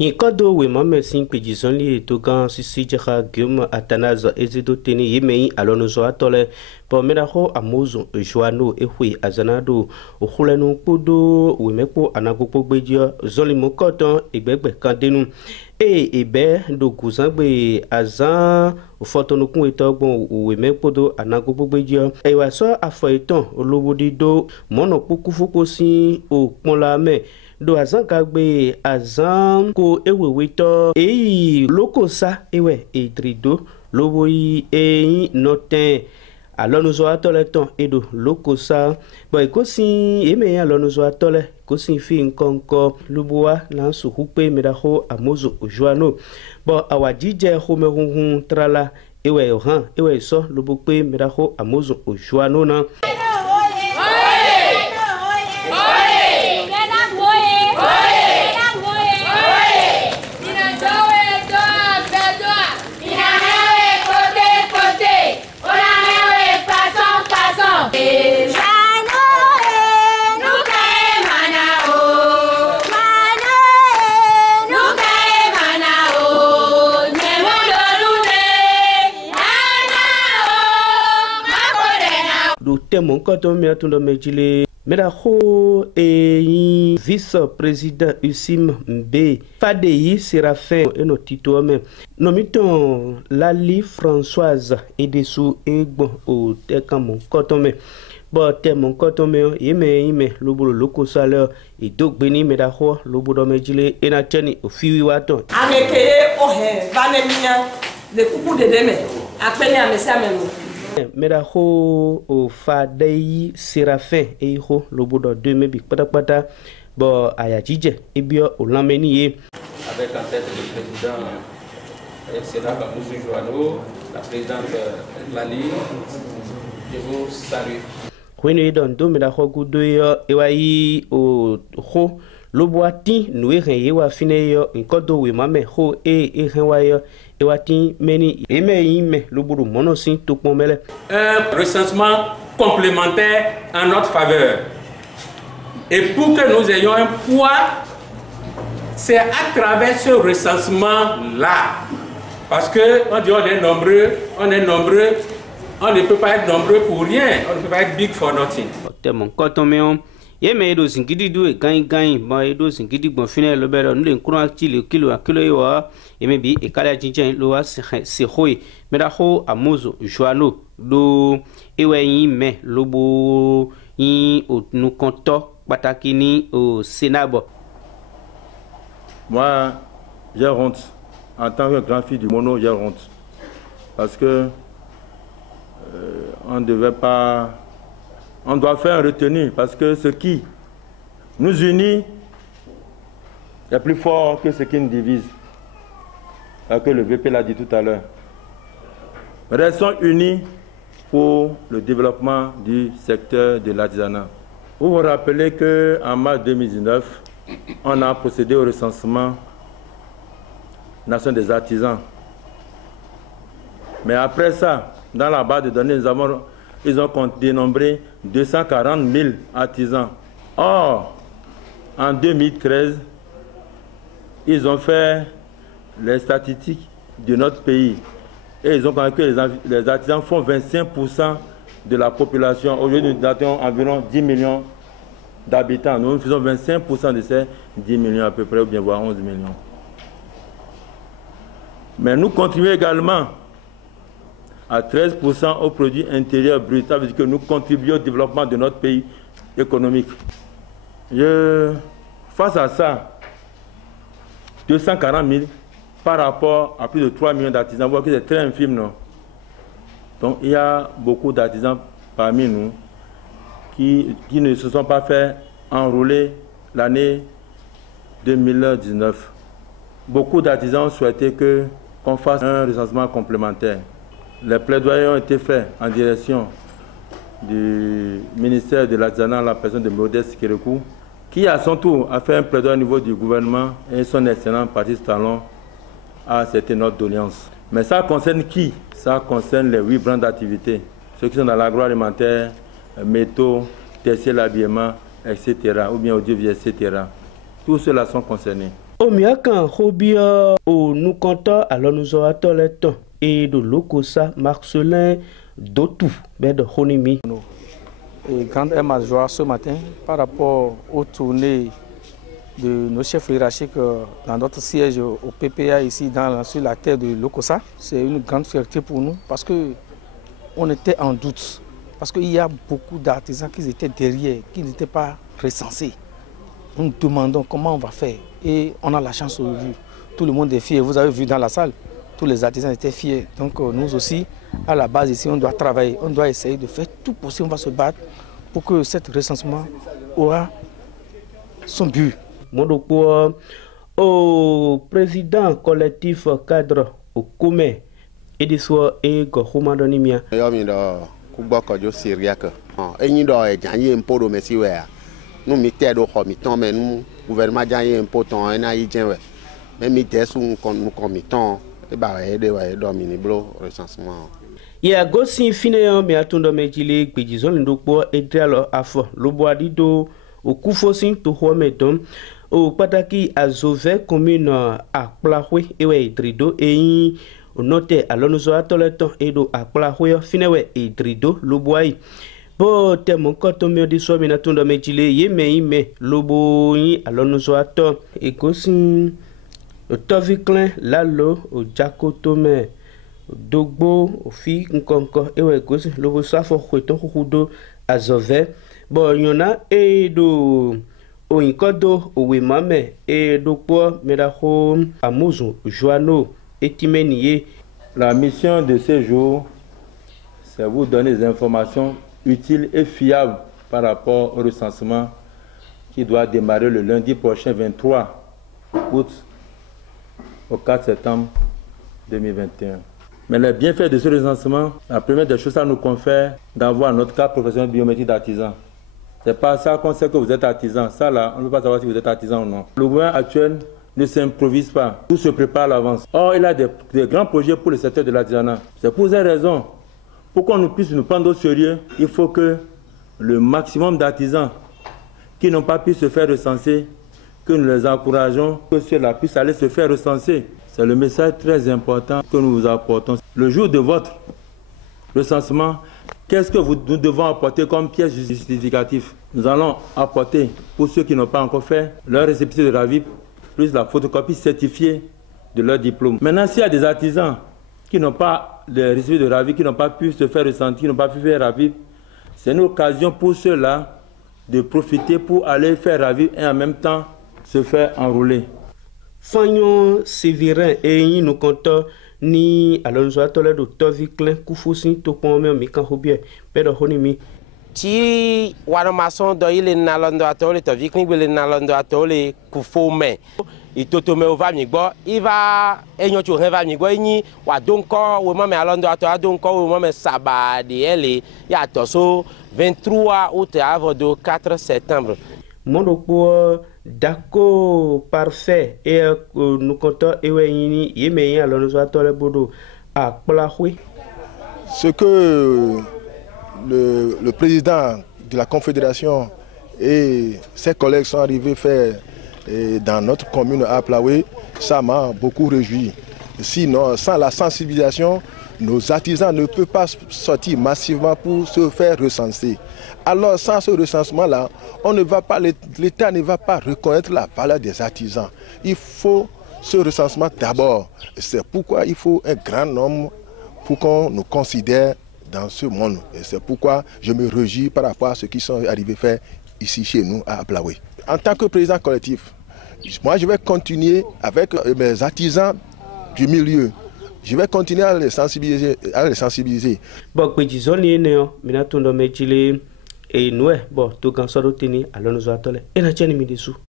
Yikodo we mame sin pejizonli togan sisi jaka Guillaume Athanase ezido teni yemei alonozo atole po medaho amozo joano ehui azanado okhulenu podo wemepo anagopo gbejo zolimo koton egbegbe kandenu ebe do guzangbe azan fotonukun etogbon wemepodo anagopo gbejo ewaso afoiton olobodido mono pokufuko sin oponla me do azan kagbe azan ko ewewito eyi lokosa ewe etrido loboyi eyin noten alonuzo atole ton edo lokosa bo ikosin eme alonuzo atole kosin fi nkonko lubuwa na suhupe medaho amozo ojuano bo awajije homerunhun trala ewe han ewe so lubupe medaho amozo ojuano na mon koto mi atundo mejile medaho vice-président Usim Mbe Fadei Séraphin eno tito me nomiton Lali Françoise edesu egbon o teka mon koto me bo te mon koto me yeme lobolo loko sale edogbeni medaho lobodo mejile enacheni ofiwi waton amekeye ohe vanemia le kuku de deme apene amesa memo medaho o Fadei Séraphin eho lobodo de mebi patapata bo ayajije ebio olameni avec en tête le président Sénat Kamoussou Joano, la présidente Lali. Je vous salue. Kwene don do medaho gudo ewayi o ho loboati nuere yewa fine yo nkodo we mame ho ehenwa yo ewati meni ime loburu monosin tokpomele un recensement complémentaire en notre faveur. Et pour que nous ayons un poids, c'est à travers ce recensement-là. Parce que on dit on est nombreux, on ne peut pas être nombreux pour rien, on ne peut pas être big for nothing. Yeme edo zingidi du e gain ba edo zingidi bon final le belo nle nkura kilo yo yeme bi e kala jinjen lo wa se hoy medaho amozo joano do ewe yin me lobo yin o nu konto pataki ni au Sénat. Moi j'ai honte en tant que grand fils du mono, j'ai honte parce que on doit faire un retenu parce que ce qui nous unit est plus fort que ce qui nous divise. Que le VP l'a dit tout à l'heure. Restons unis pour le développement du secteur de l'artisanat. Vous vous rappelez qu'en mars 2019, on a procédé au recensement national des artisans. Mais après ça, dans la base de données, ils ont dénombré 240 000 artisans. Or, en 2013, ils ont fait les statistiques de notre pays. Et ils ont calculé que les artisans font 25% de la population. Aujourd'hui, nous avons environ 10 millions d'habitants. Nous faisons 25% de ces 10 millions à peu près, ou bien voire 11 millions. Mais nous contribuons également à 13% au produit intérieur brut. Ça veut dire que nous contribuons au développement de notre pays économique. Face à ça, 240 000 par rapport à plus de 3 millions d'artisans, vous voyez que c'est très infime, non? Donc il y a beaucoup d'artisans parmi nous qui ne se sont pas fait enrôler l'année 2019. Beaucoup d'artisans ont souhaité qu'on fasse un recensement complémentaire. Les plaidoyers ont été faits en direction du ministère de l'Artisanat, la personne de Modeste Kérékou, qui à son tour a fait un plaidoyer au niveau du gouvernement et son excellent Patrice Talon a accepté notre doléance. Mais ça concerne qui? Ça concerne les 8 branches d'activité. Ceux qui sont dans l'agroalimentaire, métaux, textile, l'habillement, etc. ou bien audiovisuel, etc. Tous ceux-là sont concernés. Omiakan Robia au nous compta alors nous aura le temps et de Lokosa Marcelin Dotou de Honimi. Et grande est ma joie ce matin par rapport aux tournées de nos chefs hiérarchiques dans notre siège au PPA ici sur la terre de Lokosa. C'est une grande fierté pour nous parce qu'on était en doute. Parce qu'il y a beaucoup d'artisans qui étaient derrière, qui n'étaient pas recensés. Nous nous demandons comment on va faire. Et on a la chance aujourd'hui. Tout le monde est fier. Vous avez vu dans la salle, tous les artisans étaient fiers. Donc nous aussi, à la base ici, on doit travailler. On doit essayer de faire tout possible. On va se battre pour que cet recensement aura son but. Mon au président collectif cadre au Koumé, Ediswa et Gohumadonimia. Kubakojo Syriaque. Et do e janye mpodo mesi we a. Nu mi tedo ho mi ton me nu gouvernement janye mpoto na yi jenwe. Mais mi tesu kon komiton e ba e de wa e do mini blo recensement. Ya gosi fine me atundo mejile gbejizon ndokpo edalo afo loboadi do okufosin to ho medom o pataki azove commune akplahwe ewe idrido eyin note alonuzo atoleton edo akplahwe finewe idrido loboai bo temo kotomio di so mina tundo mejile yeme ime lobo yin alonuzo ato ekosin otoviklen lalo o jakotome dogbo ofi nkonko ewe gosi lobo safo kweton kukudo azove bo yona edo oinkodo owe mame edo po meraho amuzu joano etimeniye. La mission de ce jour, c'est vous donner des informations utiles et fiables par rapport au recensement qui doit démarrer le lundi prochain 23 août au 4 septembre 2021. Mais les bienfaits de ce recensement, la première des choses, ça nous confère d'avoir notre carte professionnelle biométrique d'artisan. C'est pas ça qu'on sait que vous êtes artisan. Ça là, on ne peut pas savoir si vous êtes artisan ou non. Le gouvernement actuel ne s'improvise pas. Tout se prépare à l'avance. Or, il a des grands projets pour le secteur de l'artisanat. C'est pour cette raison, pour qu'on puisse nous prendre au sérieux, il faut que le maximum d'artisans qui n'ont pas pu se faire recenser, que nous les encourageons, que ceux-là puissent aller se faire recenser. C'est le message très important que nous vous apportons. Le jour de votre recensement, qu'est-ce que nous devons apporter comme pièce justificative? Nous allons apporter, pour ceux qui n'ont pas encore fait, leur récépissé de RAVIP, plus la photocopie certifiée de leur diplôme. Maintenant, s'il y a des artisans qui n'ont pas les récépissés de RAVIP, qui n'ont pas pu se faire ressentir, qui n'ont pas pu faire RAVIP, c'est une occasion pour ceux-là de profiter pour aller faire RAVIP et en même temps se faire enrôler. Fanyon Sévérin et nous comptons ni alonso atole do toviklen kufusin to pome mi kan hobie pedo honimi ti wana mason do ile na londo atole toviklen gbele na londo atole kufome itotome ova mi gbo iva enyo cho hen va mi gbo yin wa donko we mo me alondo atole donko we mo me saba de ele ya to so 23 août avant de 4 septembre mondo po d'accord parfait et nous comptons eweyini yemeyi alonso atole bodo a plahwe. Ce que le président de la Confédération et ses collègues sont arrivés faire dans notre commune à Plahoué, ça m'a beaucoup réjoui. Sinon, sans la sensibilisation, nos artisans ne peuvent pas sortir massivement pour se faire recenser. Alors, sans ce recensement-là, l'État ne va pas reconnaître la valeur des artisans. Il faut ce recensement d'abord. C'est pourquoi il faut un grand nombre pour qu'on nous considère dans ce monde. Et c'est pourquoi je me réjouis par rapport à ce qu'ils sont arrivés à faire ici chez nous à Plahoué. En tant que président collectif, moi je vais continuer avec mes artisans du milieu. Je vais continuer à les sensibiliser. Bon, que disons les néo, minato no mechile et nous, bon, tout quand ça routine, alors nous attendons. Et la tienne mi dessous.